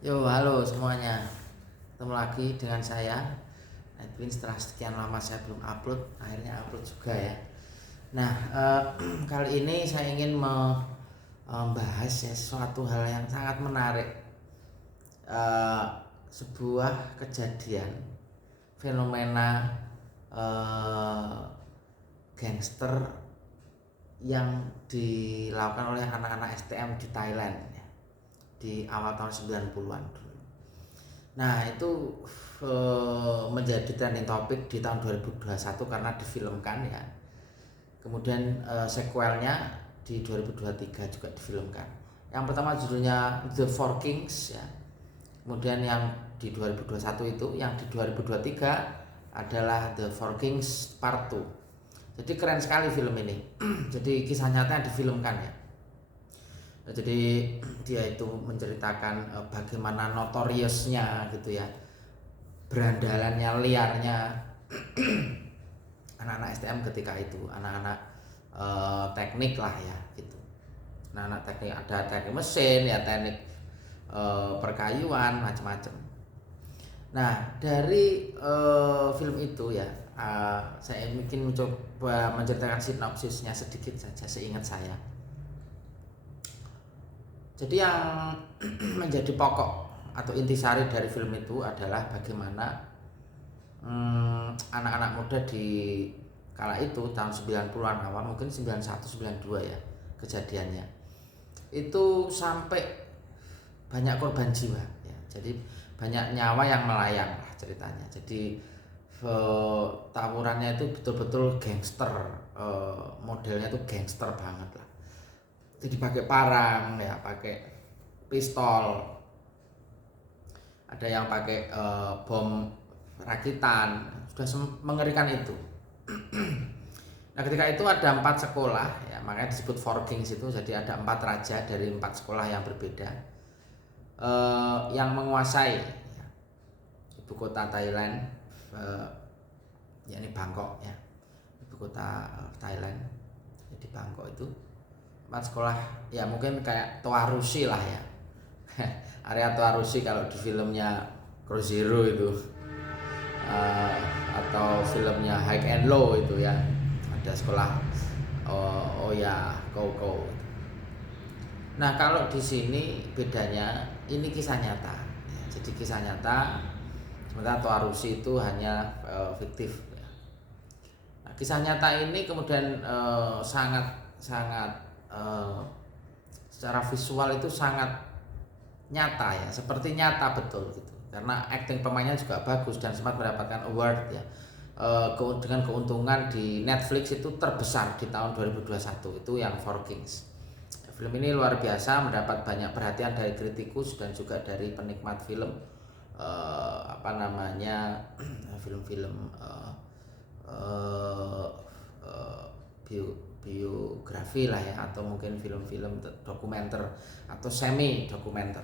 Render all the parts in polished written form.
Yo, halo semuanya. Ketemu lagi dengan saya, Edwin. Setelah sekian lama saya belum upload, akhirnya upload juga ya. Nah, kali ini saya ingin membahas ya sesuatu hal yang sangat menarik. Eh, Sebuah kejadian, fenomena eh, gangster yang dilakukan oleh anak-anak STM di Thailand ya, di awal tahun 90-an dulu. Nah, itu menjadi trending topik di tahun 2021 karena difilmkan ya. Kemudian sequelnya di 2023 juga difilmkan. Yang pertama judulnya The Four Kings ya. Kemudian yang di 2021 itu, yang di 2023 adalah The Four Kings Part 2. Jadi keren sekali film ini. Jadi kisah nyata yang difilmkan ya. Jadi dia itu menceritakan bagaimana notoriousnya gitu ya, berandalannya, liarnya anak-anak STM ketika itu, anak-anak teknik lah ya gitu. Anak-anak teknik, ada teknik mesin ya, teknik perkayuan, macam-macam. Nah, dari film itu ya, saya mungkin mencoba menceritakan sinopsisnya sedikit saja seingat saya. Jadi yang menjadi pokok atau intisari dari film itu adalah bagaimana anak-anak muda di kala itu tahun 90-an awal, mungkin 91 92 ya kejadiannya. Itu sampai banyak korban jiwa ya. Jadi banyak nyawa yang melayang lah ceritanya. Jadi tawurannya itu betul-betul gangster, modelnya itu gangster banget lah. Jadi pakai parang ya, pakai pistol, ada yang pakai bom rakitan, sudah mengerikan itu. Nah, ketika itu ada 4 sekolah ya, makanya disebut Four Kings itu. Jadi ada 4 raja dari 4 sekolah yang berbeda yang menguasai ya, ibu kota Thailand, yakni Bangkok ya, ibu kota Thailand. Jadi Bangkok itu 4 sekolah ya, mungkin kayak Toa Rusi lah ya. Area Toa Rusi kalau di filmnya Cross Zero itu, atau filmnya High and Low itu ya, ada sekolah Oya Koukou. Nah, kalau di sini bedanya, ini kisah nyata ya. Jadi kisah nyata, sementara Toa Rusi itu hanya fiktif ya. Nah, kisah nyata ini kemudian sangat secara visual itu sangat nyata ya, seperti nyata betul gitu. Karena acting pemainnya juga bagus dan sempat mendapatkan award ya. Dengan keuntungan di Netflix itu terbesar di tahun 2021 itu yang Four Kings. Film ini luar biasa, mendapat banyak perhatian dari kritikus dan juga dari penikmat film, film-film biografi lah ya, atau mungkin film-film dokumenter atau semi dokumenter.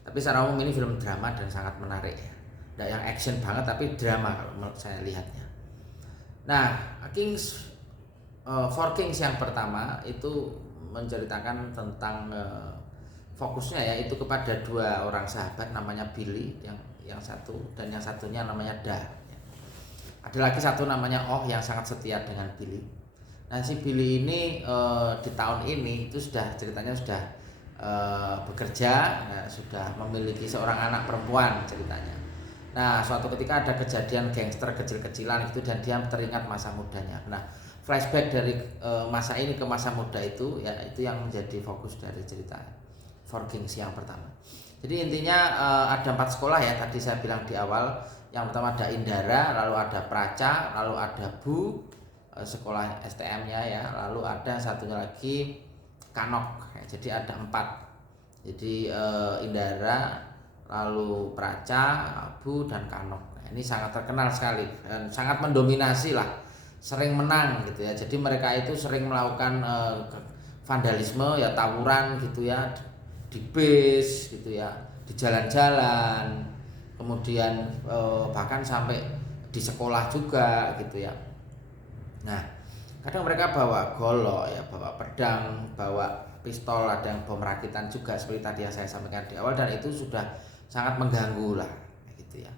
Tapi secara umum ini film drama dan sangat menarik ya. Nggak yang action banget tapi drama kalau menurut saya lihatnya. Nah, Four Kings yang pertama itu menceritakan tentang fokusnya ya itu kepada 2 orang sahabat, namanya Billy yang satu, dan yang satunya namanya Da. Ada lagi satu namanya Oh yang sangat setia dengan Billy. Nah, si Billy ini di tahun ini itu ceritanya sudah bekerja, sudah memiliki seorang anak perempuan ceritanya. Nah, suatu ketika ada kejadian gangster kecil-kecilan itu dan dia teringat masa mudanya. Nah, flashback dari masa ini ke masa muda itu ya, itu yang menjadi fokus dari cerita Four Kings yang pertama. Jadi intinya ada 4 sekolah ya, tadi saya bilang di awal. Yang pertama ada Indara, lalu ada Praca, lalu ada Bu, sekolah STM-nya ya, lalu ada satunya lagi Kanok ya. Jadi ada 4. Jadi Indara, lalu Praca, Bu, dan Kanok. Nah, ini sangat terkenal sekali dan sangat mendominasi lah, sering menang gitu ya. Jadi mereka itu sering melakukan vandalisme ya, tawuran gitu ya, di bis gitu ya, di jalan-jalan, kemudian bahkan sampai di sekolah juga gitu ya. Nah, kadang mereka bawa golok ya, bawa pedang, bawa pistol, ada yang bom rakitan juga seperti tadi yang saya sampaikan di awal, dan itu sudah sangat mengganggu lah gitu ya.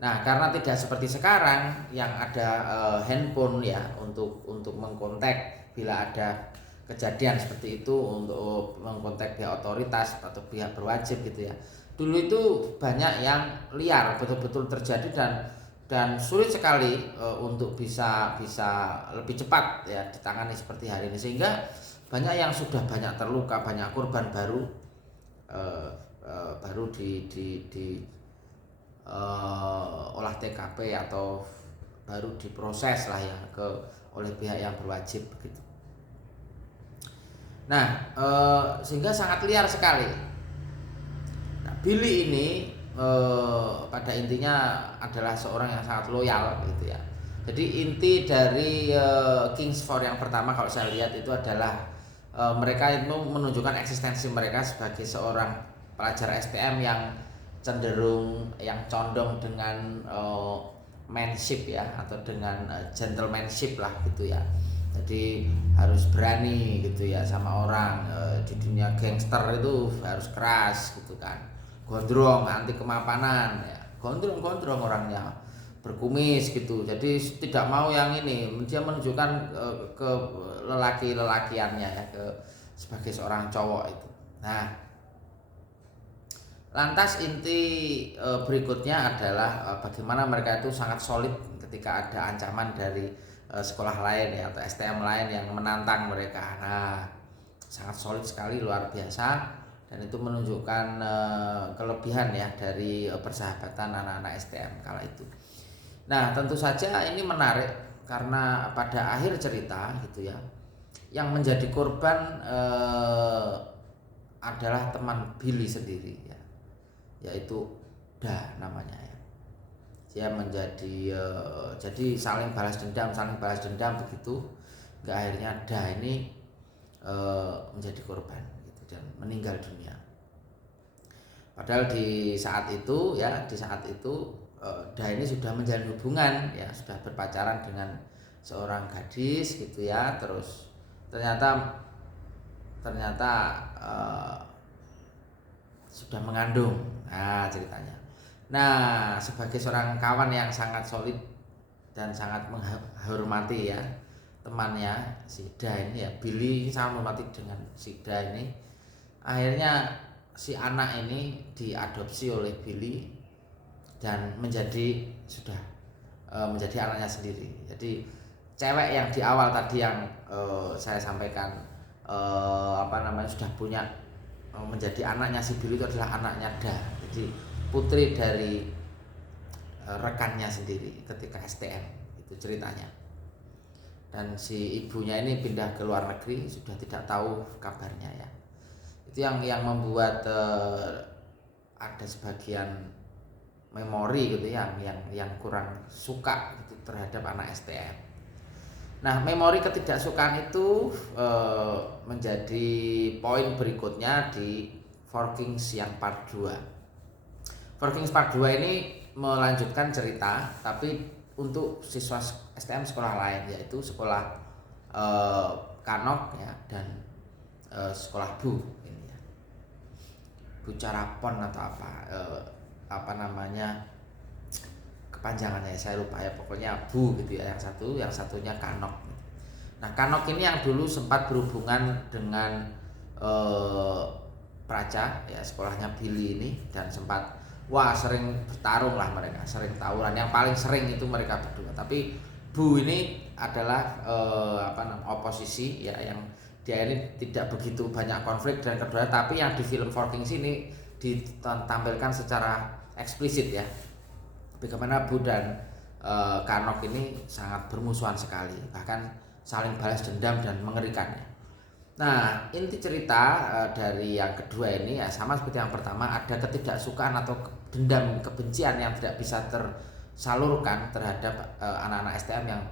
Nah, karena tidak seperti sekarang yang ada handphone ya untuk mengkontak bila ada kejadian seperti itu, untuk mengkontak pihak otoritas atau pihak berwajib gitu ya. Dulu itu banyak yang liar, betul-betul terjadi, dan sulit sekali untuk bisa lebih cepat ya ditangani seperti hari ini, sehingga banyak yang sudah banyak terluka, banyak korban baru di olah TKP atau baru diproses lah ya oleh pihak yang berwajib begitu. Nah, sehingga sangat liar sekali. Nah, Billy ini pada intinya adalah seorang yang sangat loyal gitu ya. Jadi inti dari Kingsford yang pertama kalau saya lihat itu adalah mereka itu menunjukkan eksistensi mereka sebagai seorang pelajar STM yang cenderung, yang condong dengan manship ya, atau dengan gentlemanship lah gitu ya. Jadi harus berani gitu ya sama orang, di dunia gangster itu harus keras gitu kan, gondrong, anti kemapanan ya, gondrong orangnya, berkumis gitu. Jadi tidak mau yang ini, dia menunjukkan ke lelaki-lelakiannya ya, sebagai seorang cowok itu. Nah, lantas inti berikutnya adalah bagaimana mereka itu sangat solid ketika ada ancaman dari sekolah lain ya, atau STM lain yang menantang mereka. Nah, sangat solid sekali, luar biasa, dan itu menunjukkan kelebihan ya dari persahabatan anak-anak STM kala itu. Nah, tentu saja ini menarik karena pada akhir cerita gitu ya, yang menjadi korban adalah teman Billy sendiri ya, yaitu Da namanya ya. Dia menjadi jadi saling balas dendam begitu, hingga akhirnya Da ini menjadi korban gitu dan meninggal dunia. Padahal di saat itu Da ini sudah menjalin hubungan ya, sudah berpacaran dengan seorang gadis gitu ya, terus ternyata sudah mengandung. Nah, ceritanya. Nah, sebagai seorang kawan yang sangat solid dan sangat menghormati ya temannya si Da ini ya, Billy sangat menghormati dengan si Da ini. Akhirnya si anak ini diadopsi oleh Billy dan sudah menjadi anaknya sendiri. Jadi cewek yang di awal tadi yang saya sampaikan sudah punya menjadi anaknya si Billy, itu adalah anaknya Da. Jadi putri dari rekannya sendiri ketika STM, itu ceritanya. Dan si ibunya ini pindah ke luar negeri, sudah tidak tahu kabarnya ya. Itu yang membuat ada sebagian memori gitu ya, yang kurang suka gitu terhadap anak STM. Nah, memori ketidaksukaan itu menjadi poin berikutnya di Four Kings yang part 2. Four Kings part 2 ini melanjutkan cerita, tapi untuk siswa STM sekolah lain, yaitu sekolah Kanok ya, dan sekolah Bu ini ya. Bu Carapon atau kepanjangannya saya lupa ya, pokoknya Bu gitu ya, yang satunya Kanok. Nah, Kanok ini yang dulu sempat berhubungan dengan Praca ya, sekolahnya Billy ini, dan sempat sering bertarung lah mereka, sering tawuran. Yang paling sering itu mereka berdua. Tapi Bu ini adalah oposisi ya, yang dia ini tidak begitu banyak konflik dan kedua, tapi yang di film Four Kings ini ditampilkan secara eksplisit ya, bagaimana Bu dan Kanok ini sangat bermusuhan sekali, bahkan saling balas dendam dan mengerikan ya. Nah, inti cerita dari yang kedua ini ya sama seperti yang pertama, ada ketidaksukaan atau dendam, kebencian yang tidak bisa tersalurkan terhadap anak-anak STM yang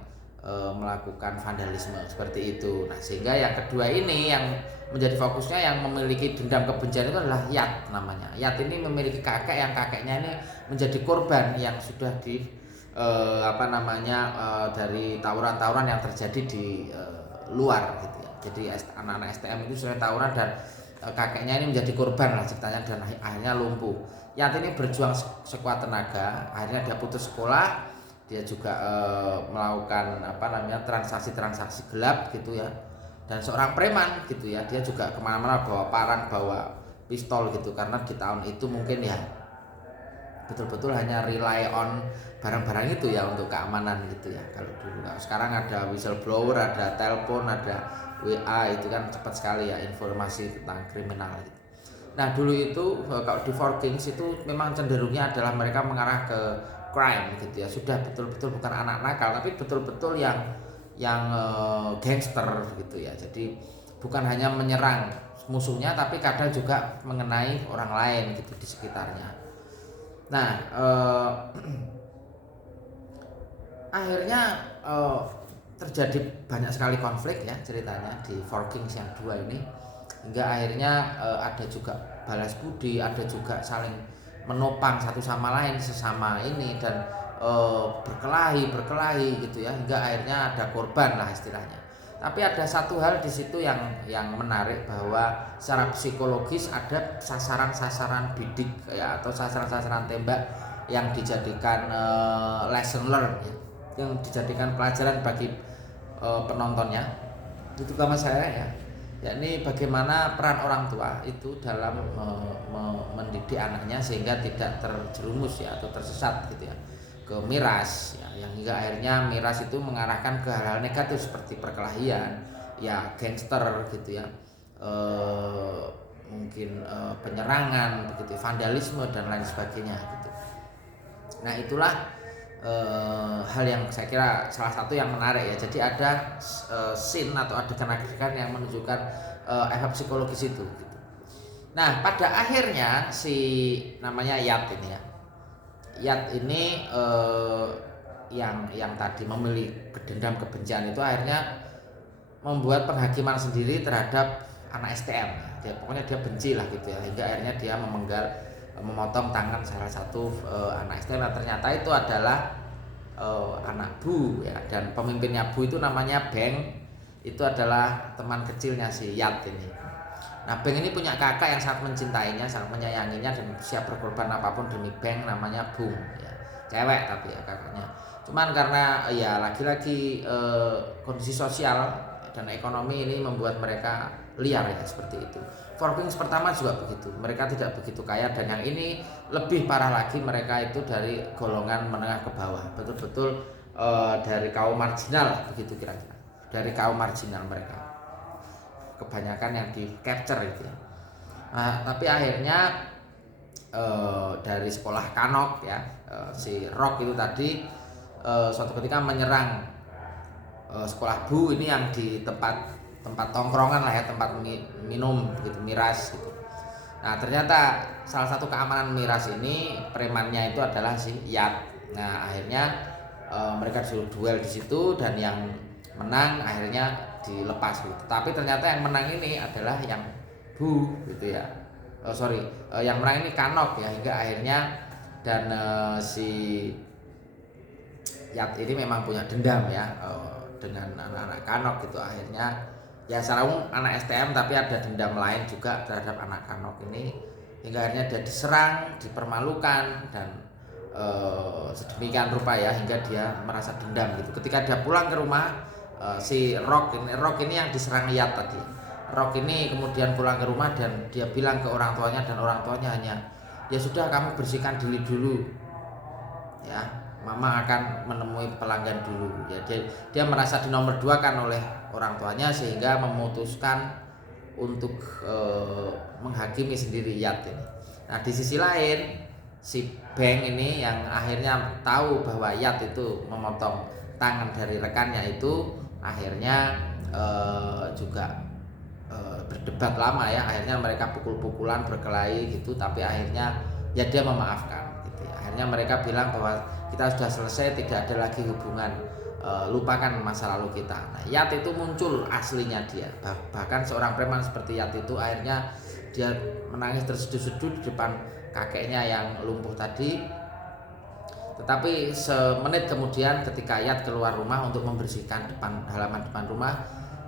melakukan vandalisme seperti itu. Nah, sehingga yang kedua ini yang menjadi fokusnya, yang memiliki dendam kebencian itu adalah Yat namanya. Yat ini memiliki kakek, yang kakeknya ini menjadi korban yang sudah dari tawuran-tawuran yang terjadi di luar gitu ya. Jadi anak-anak STM itu sering tawuran dan kakeknya ini menjadi korban lah ceritanya dan akhirnya lumpuh. Yat ini berjuang sekuat tenaga, akhirnya dia putus sekolah, dia juga melakukan transaksi-transaksi gelap gitu ya. Dan seorang preman gitu ya, dia juga kemana-mana bawa parang, bawa pistol gitu karena di tahun itu mungkin ya betul-betul hanya rely on barang-barang itu ya untuk keamanan gitu ya. Kalau dulu, nah, sekarang ada whistleblower, ada telepon, ada WA, itu kan cepat sekali ya informasi tentang kriminal gitu. Nah dulu itu kalau di Four Kings itu memang cenderungnya adalah mereka mengarah ke crime gitu ya, sudah betul-betul bukan anak nakal tapi betul-betul yang gangster gitu ya. Jadi bukan hanya menyerang musuhnya tapi kadang juga mengenai orang lain gitu di sekitarnya. Nah akhirnya terjadi banyak sekali konflik ya ceritanya di Four Kings yang dua ini, hingga akhirnya ada juga balas budi, ada juga saling menopang satu sama lain sesama ini dan berkelahi gitu ya, hingga akhirnya ada korban lah istilahnya. Tapi ada satu hal di situ yang menarik, bahwa secara psikologis ada sasaran-sasaran bidik ya, atau sasaran-sasaran tembak yang dijadikan lesson learn ya, yang dijadikan pelajaran bagi penontonnya. Itu sama saya ya, yakni bagaimana peran orang tua itu dalam mendidik anaknya sehingga tidak terjerumus ya atau tersesat gitu ya ke miras ya, yang hingga akhirnya miras itu mengarahkan ke hal-hal negatif seperti perkelahian ya, gangster gitu ya, mungkin penyerangan begitu, vandalisme dan lain sebagainya gitu. Nah itulah hal yang saya kira salah satu yang menarik ya. Jadi ada scene atau adegan-adegan yang menunjukkan efek psikologis itu gitu. Nah pada akhirnya si namanya Yat ini ya, Yat ini yang tadi memilih dendam kebencian itu akhirnya membuat penghakiman sendiri terhadap anak STM. Pokoknya dia benci lah gitu ya, hingga akhirnya dia memotong tangan salah satu anak STM. Dan ternyata itu adalah anak Bu ya, dan pemimpinnya Bu itu namanya Beng, itu adalah teman kecilnya si Yat ini. Nah Beng ini punya kakak yang sangat mencintainya, sangat menyayanginya dan siap berkorban apapun demi Beng, namanya Bung ya. Cewek tapi ya kakaknya. Cuman karena ya lagi-lagi kondisi sosial dan ekonomi ini membuat mereka liar ya seperti itu. Four Kings pertama juga begitu, mereka tidak begitu kaya, dan yang ini lebih parah lagi, mereka itu dari golongan menengah ke bawah, betul-betul dari kaum marginal begitu kira-kira, dari kaum marginal mereka kebanyakan yang di capture itu ya. Nah, tapi akhirnya dari sekolah Kanok ya, si Rock itu tadi suatu ketika menyerang sekolah Bu ini yang di tempat tongkrongan lah ya, tempat minum gitu, miras gitu. Nah ternyata salah satu keamanan miras ini premannya itu adalah si Yat. Nah akhirnya mereka disuruh duel di situ dan yang menang akhirnya dilepas gitu. Tapi ternyata yang menang ini adalah yang Bu gitu ya. Yang menang ini Kanok ya, hingga akhirnya dan si Yat ini memang punya dendam ya dengan anak-anak Kanok gitu. Akhirnya ya secara umum anak STM tapi ada dendam lain juga terhadap anak Kanok ini, hingga akhirnya dia diserang, dipermalukan dan sedemikian rupa ya, hingga dia merasa dendam gitu. Ketika dia pulang ke rumah, si Rock ini yang diserang Yat tadi, Rock ini kemudian pulang ke rumah dan dia bilang ke orang tuanya, dan orang tuanya hanya ya sudah, kamu bersihkan diri dulu ya, mama akan menemui pelanggan dulu ya. Dia merasa dinomor dua kan oleh orang tuanya, sehingga memutuskan untuk menghakimi sendiri Yat ini. Nah di sisi lain si Beng ini yang akhirnya tahu bahwa Yat itu memotong tangan dari rekannya itu, akhirnya juga berdebat lama ya. Akhirnya mereka pukul-pukulan, berkelahi gitu, tapi akhirnya ya dia memaafkan gitu ya. Akhirnya mereka bilang bahwa kita sudah selesai, tidak ada lagi hubungan, lupakan masa lalu kita. Nah Yat itu muncul aslinya dia, bahkan seorang preman seperti Yat itu akhirnya dia menangis terseduh-seduh di depan kakeknya yang lumpuh tadi. Tetapi semenit kemudian ketika Yat keluar rumah untuk membersihkan halaman depan rumah,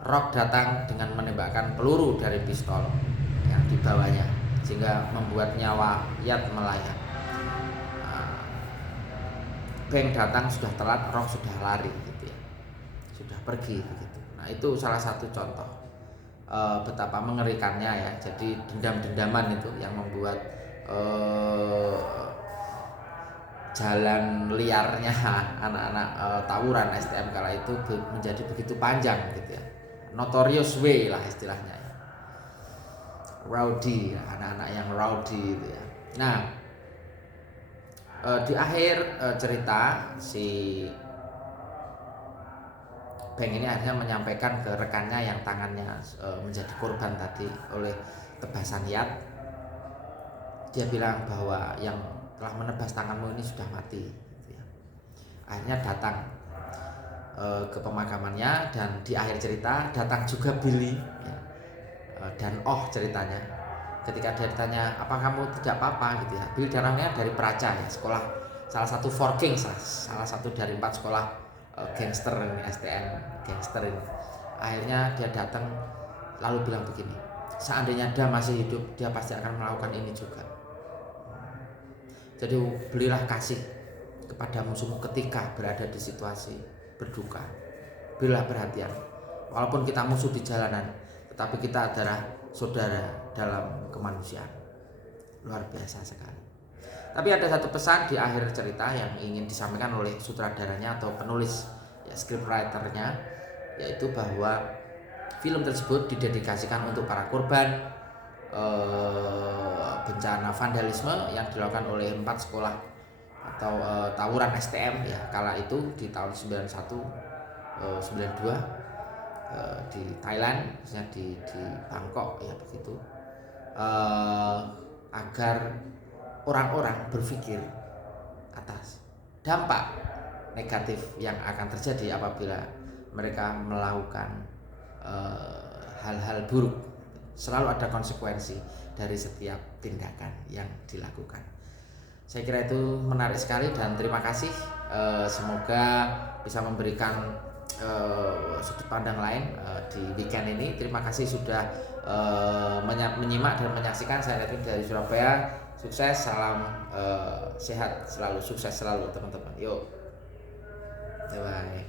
Rock datang dengan menembakkan peluru dari pistol yang dibawanya sehingga membuat nyawa Yat melayang. Beng datang sudah telat, Rock sudah lari gitu ya, sudah pergi begitu. Nah itu salah satu contoh betapa mengerikannya ya. Jadi dendam-dendaman itu yang membuat jalan liarnya anak-anak tawuran STM kala itu menjadi begitu panjang gitu ya. Notorious way lah istilahnya ya. Rowdy, anak-anak yang rowdy gitu ya. Nah di akhir cerita si Beng ini akhirnya menyampaikan ke rekannya yang tangannya menjadi korban tadi oleh tebasan Yat. Dia bilang bahwa yang telah menebas tanganmu ini sudah mati gitu ya. Akhirnya datang ke pemakamannya, dan di akhir cerita datang juga Billy ya. Dan ceritanya ketika dia ditanya apa kamu tidak apa-apa gitu ya. Billy darahnya dari Praca ya, sekolah salah satu Four Kings lah, salah satu dari 4 sekolah gangster ini, STM gangster ini. Akhirnya dia datang lalu bilang begini, seandainya dia masih hidup dia pasti akan melakukan ini juga. Jadi berilah kasih kepada musuhmu ketika berada di situasi berduka. Berilah perhatian. Walaupun kita musuh di jalanan, tetapi kita adalah saudara dalam kemanusiaan. Luar biasa sekali. Tapi ada satu pesan di akhir cerita yang ingin disampaikan oleh sutradaranya atau penulis ya, scriptwriternya, yaitu bahwa film tersebut didedikasikan untuk para korban bencana vandalisme yang dilakukan oleh 4 sekolah atau tawuran STM ya kala itu di tahun 91 92 di Thailand, misalnya di Bangkok ya begitu, agar orang-orang berpikir atas dampak negatif yang akan terjadi apabila mereka melakukan hal-hal buruk. Selalu ada konsekuensi dari setiap tindakan yang dilakukan. Saya kira itu menarik sekali dan terima kasih. Semoga bisa memberikan sudut pandang lain di weekend ini. Terima kasih sudah menyimak dan menyaksikan. Saya Edwin dari Surabaya. Sukses, salam sehat selalu, sukses selalu teman-teman. Yuk, bye.